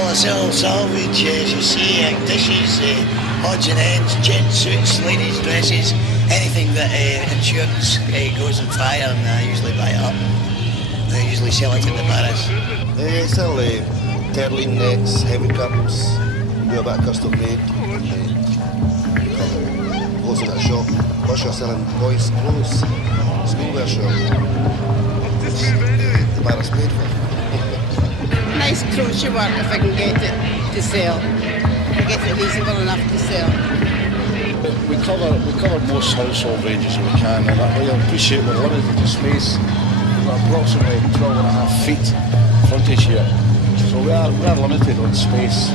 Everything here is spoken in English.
Well, I sell salvage, as you see, dishes, odds and ends, gent suits, ladies' dresses, anything that insurance goes on fire, and I usually buy it up. I usually sell it in the barras. Sell turtling nets, heavy curtains, do a bit of custom made. Lots in that shop. Plus you're selling boys' clothes, schoolwear shop. The barra's paid for. Nice crochet work if I can get it to sell. I get it reasonable enough to sell. We cover most household ranges if we can, and I appreciate we're limited to space. We've got approximately 12.5 feet frontage here, so we are limited on space.